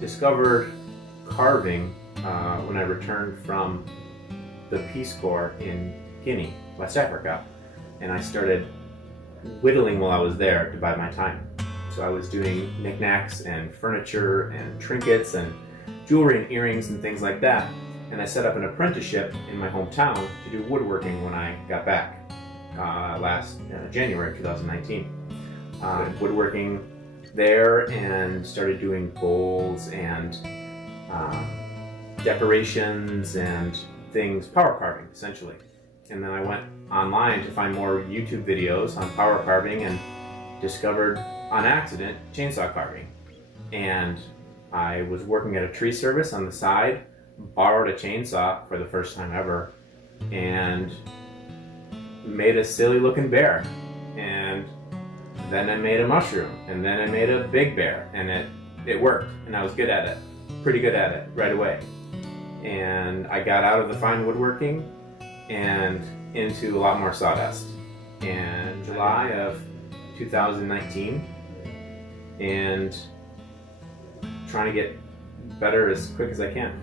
discovered carving when I returned from the Peace Corps in Guinea, West Africa, and I started whittling while I was there to buy my time. So I was doing knickknacks and furniture and trinkets and jewelry and earrings and things like that. And I set up an apprenticeship in my hometown to do woodworking when I got back last January 2019. Woodworking there and started doing bowls and decorations and things, power carving essentially. And then I went online to find more YouTube videos on power carving and discovered on accident chainsaw carving. And I was working at a tree service on the side, borrowed a chainsaw for the first time ever, and made a silly looking bear. And then I made a mushroom, and then I made a big bear, and it worked, and I was good at it, pretty good at it right away. And I got out of the fine woodworking and into a lot more sawdust. And July of 2019, and trying to get better as quick as I can.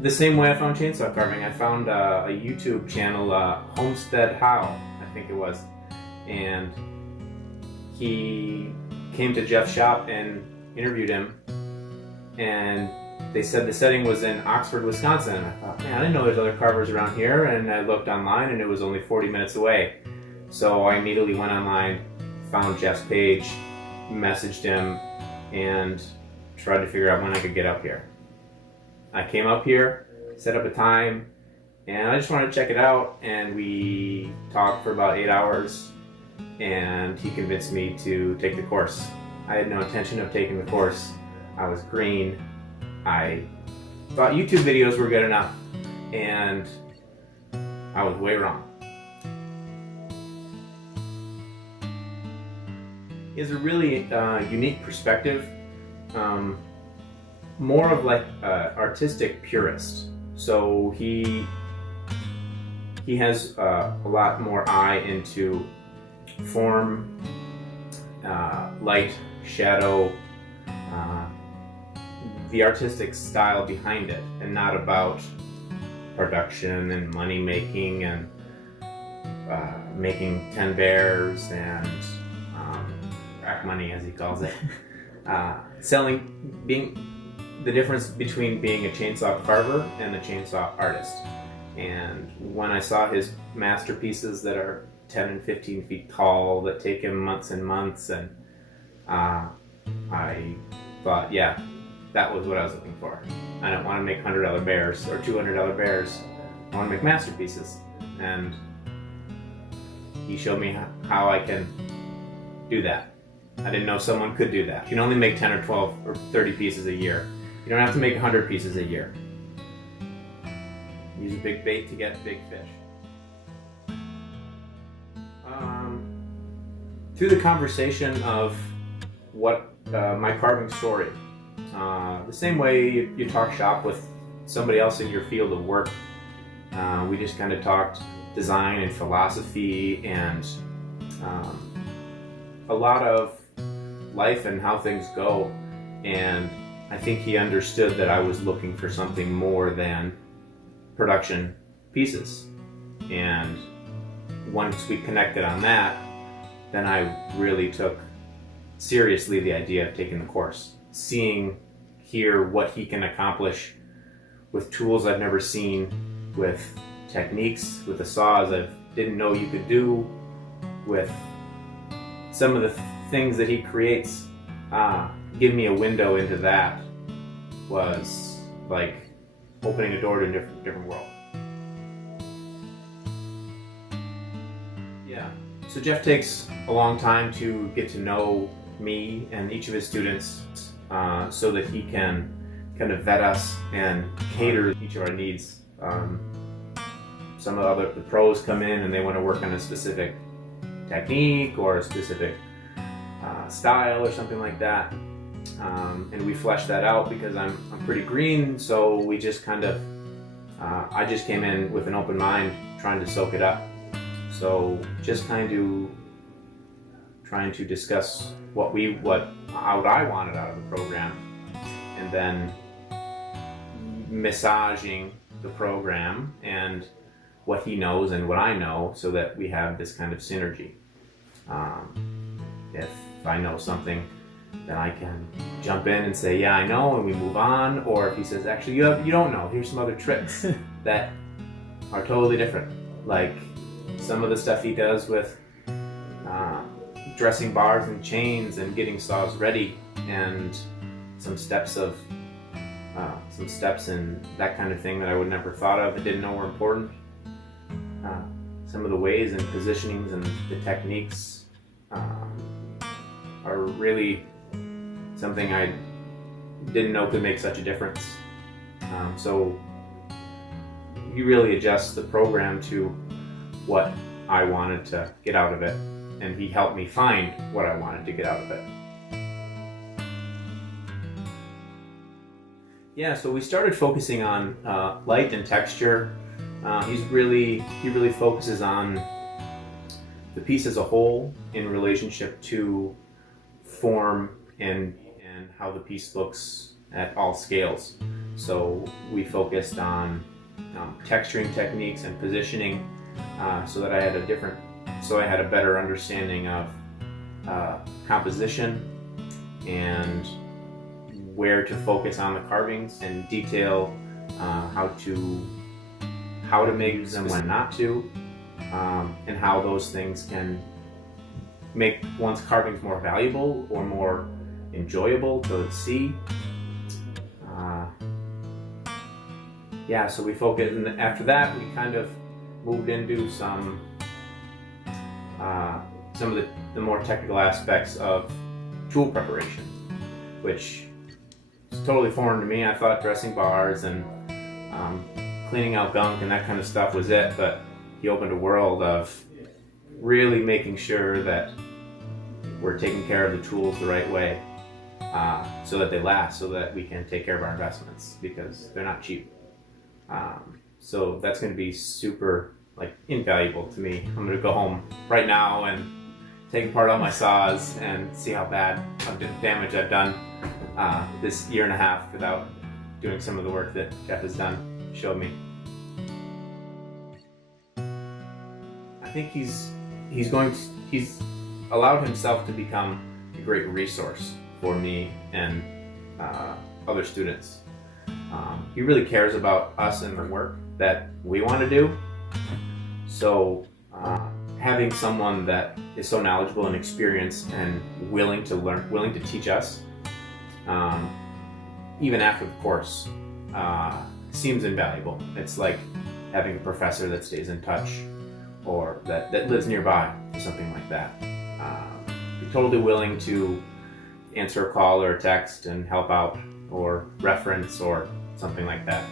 The same way I found chainsaw carving, I found a YouTube channel, Homestead How, I think it was, and he came to Jeff's shop and interviewed him, and they said the setting was in Oxford, Wisconsin. And I thought, man, I didn't know there's other carvers around here, and I looked online and it was only 40 minutes away. So I immediately went online, found Jeff's page, messaged him, and tried to figure out when I could get up here. I came up here, set up a time, and I just wanted to check it out, and we talked for about 8 hours, and he convinced me to take the course. I had no intention of taking the course. I was green. I thought YouTube videos were good enough, and I was way wrong. He has a really unique perspective, more of like an artistic purist. So he has a lot more eye into form, light, shadow, the artistic style behind it, and not about production and money making and making 10 bears and rack money, as he calls it. Being the difference between being a chainsaw carver and a chainsaw artist. And when I saw his masterpieces that are 10 and 15 feet tall, that take him months and months, and I thought, yeah, that was what I was looking for. I don't want to make $100 bears or $200 bears. I want to make masterpieces. And he showed me how I can do that. I didn't know someone could do that. You can only make 10 or 12 or 30 pieces a year. You don't have to make 100 pieces a year. Use a big bait to get big fish. Through the conversation of what my carving story, the same way you talk shop with somebody else in your field of work, we just kind of talked design and philosophy and a lot of life and how things go. And I think he understood that I was looking for something more than production pieces. And once we connected on that, then I really took seriously the idea of taking the course, hear what he can accomplish with tools I've never seen, with techniques, with the saws I didn't know you could do, with some of the things that he creates. Give me a window into that was like opening a door to a different world. Yeah. So Jeff takes a long time to get to know me and each of his students, so that he can kind of vet us and cater each of our needs. Some of the pros come in and they want to work on a specific technique or a specific style or something like that, and we flesh that out because I'm pretty green. So we just kind of I just came in with an open mind, trying to soak it up. So just kind of trying to discuss what I wanted out of the program, and then massaging the program and what he knows and what I know, so that we have this kind of synergy. If I know something, then I can jump in and say, yeah, I know, and we move on. Or if he says, actually, you don't know, here's some other tricks that are totally different. Like some of the stuff he does with dressing bars and chains and getting saws ready, and some steps and that kind of thing that I would never thought of and didn't know were important. Some of the ways and positionings and the techniques are really something I didn't know could make such a difference. So you really adjust the program to what I wanted to get out of it, and he helped me find what I wanted to get out of it. Yeah, so we started focusing on light and texture. He really focuses on the piece as a whole in relationship to form and how the piece looks at all scales. So we focused on texturing techniques and positioning, so that I had a better understanding of composition and where to focus on the carvings and detail, how to make them, when not to, and how those things can make one's carvings more valuable or more enjoyable to see. So we focused, and after that we kind of moved into some of the more technical aspects of tool preparation, which is totally foreign to me. I thought dressing bars and cleaning out gunk and that kind of stuff was it, but he opened a world of really making sure that we're taking care of the tools the right way, so that they last, so that we can take care of our investments, because they're not cheap. So that's going to be super invaluable to me. I'm going to go home right now and take apart all my saws and see how bad of damage I've done this year and a half without doing some of the work that Jeff has done, showed me. I think he's allowed himself to become a great resource for me and other students. He really cares about us and the work that we want to do. So having someone that is so knowledgeable and experienced and willing to learn, willing to teach us, even after the course, seems invaluable. It's like having a professor that stays in touch, or that lives nearby, or something like that. Be totally willing to answer a call or a text and help out, or reference, or something like that.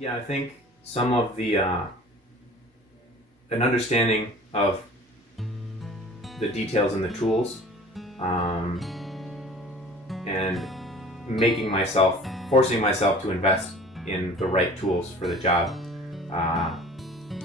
Yeah, I think some of the an understanding of the details and the tools, and forcing myself to invest in the right tools for the job,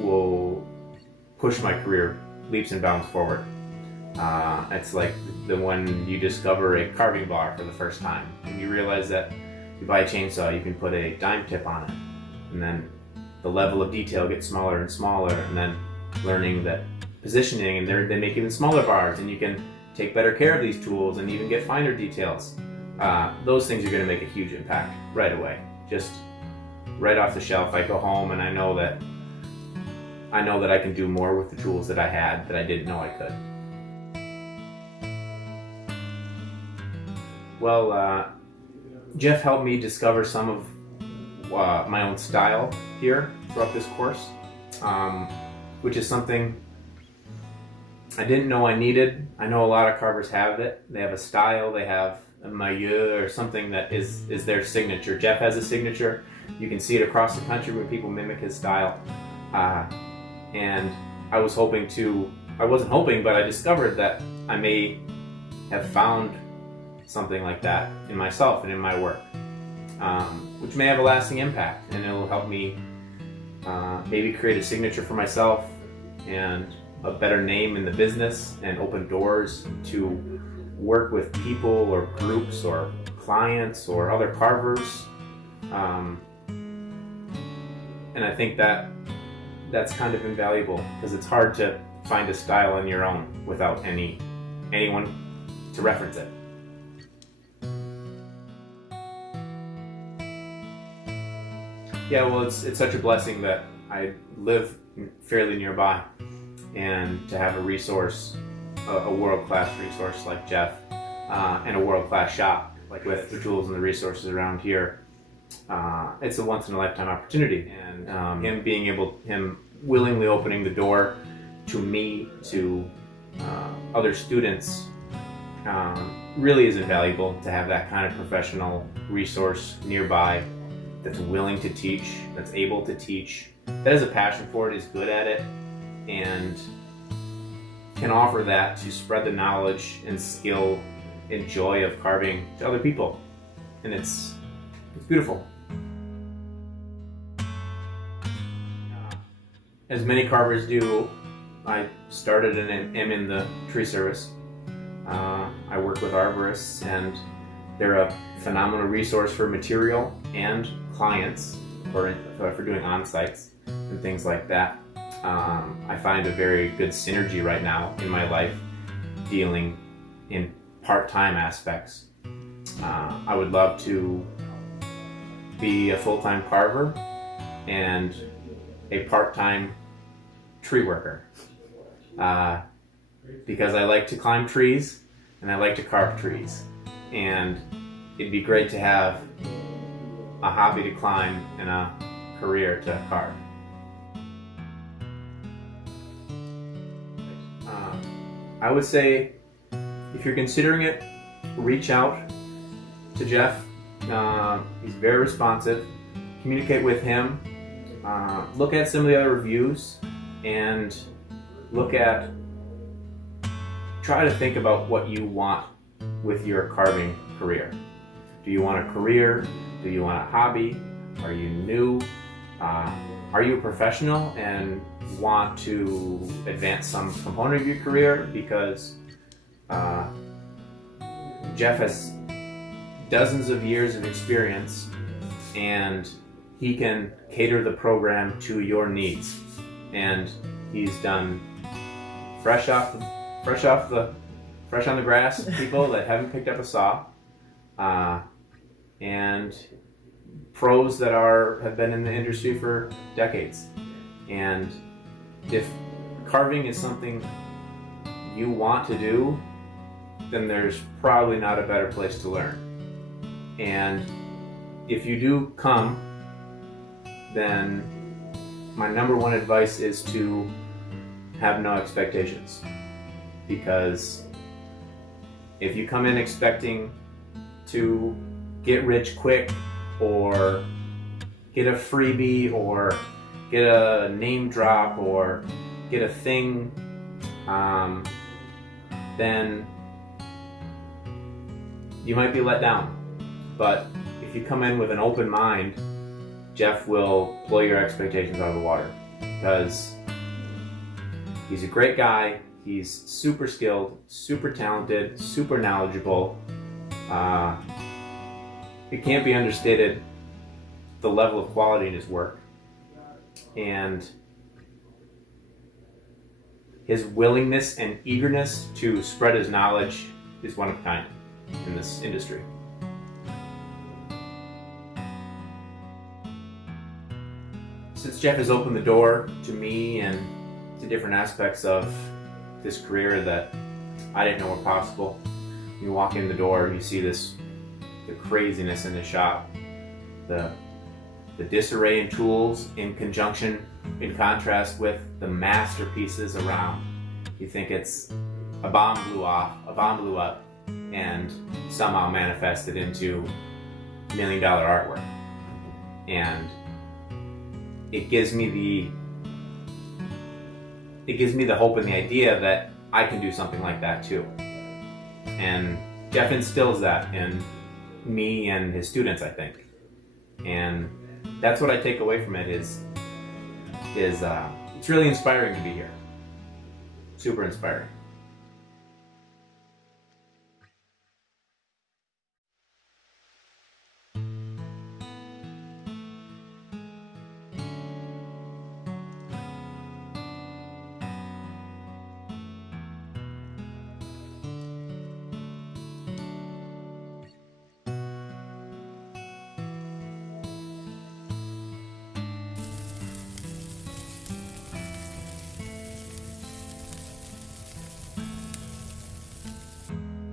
will push my career leaps and bounds forward. It's like when you discover a carving bar for the first time, and you realize that you buy a chainsaw, you can put a dime tip on it, and then the level of detail gets smaller and smaller, and then learning that positioning, and they make even smaller bars, and you can take better care of these tools and even get finer details. Those things are going to make a huge impact right away. Just right off the shelf, I go home and I know that I can do more with the tools that I had that I didn't know I could. Well, Jeff helped me discover some of my own style here throughout this course, which is something I didn't know I needed. I know a lot of carvers have it. They have a style, they have a milieu or something that is their signature. Jeff has a signature. You can see it across the country when people mimic his style. And I wasn't hoping, but I discovered that I may have found something like that in myself and in my work, which may have a lasting impact, and it'll help me maybe create a signature for myself and a better name in the business, and open doors to work with people or groups or clients or other carvers. And I think that's kind of invaluable, because it's hard to find a style on your own without anyone to reference it. Yeah, well, it's such a blessing that I live fairly nearby, and to have a resource, a world-class resource like Jeff, and a world-class shop, like with the tools and the resources around here, it's a once-in-a-lifetime opportunity. And him willingly opening the door to me, to other students, really is invaluable to have that kind of professional resource nearby that's willing to teach, that's able to teach, that has a passion for it, is good at it, and can offer that to spread the knowledge and skill and joy of carving to other people. And it's beautiful. As many carvers do, I started and am in the tree service. I work with arborists, and they're a phenomenal resource for material and clients for doing on-sites and things like that. I find a very good synergy right now in my life dealing in part-time aspects. I would love to be a full-time carver and a part-time tree worker, because I like to climb trees and I like to carve trees, and it'd be great to have a hobby to climb and a career to carve. I would say, if you're considering it, reach out to Jeff. He's very responsive. Communicate with him. Look at some of the other reviews, and try to think about what you want with your carving career. Do you want a career? Do you want a hobby? Are you new? Are you a professional and want to advance some component of your career? Because Jeff has dozens of years of experience, and he can cater the program to your needs. And he's done fresh on the grass people that haven't picked up a saw, and pros that have been in the industry for decades. And if carving is something you want to do, then there's probably not a better place to learn. And if you do come, then my number one advice is to have no expectations. Because if you come in expecting to get rich quick, or get a freebie, or get a name drop, or get a thing, then you might be let down. But if you come in with an open mind, Jeff will blow your expectations out of the water, because he's a great guy. He's super skilled, super talented, super knowledgeable. It can't be understated the level of quality in his work, and his willingness and eagerness to spread his knowledge is one of a kind in this industry. Since Jeff has opened the door to me and to different aspects of this career that I didn't know were possible, you walk in the door and you see the craziness in the shop, the disarray in tools in contrast with the masterpieces around. You think it's a bomb blew up, and somehow manifested into $1 million artwork. And it gives me the hope and the idea that I can do something like that too. And Jeff instills that in me and his students, I think. And that's what I take away from it, is is it's really inspiring to be here. Super inspiring.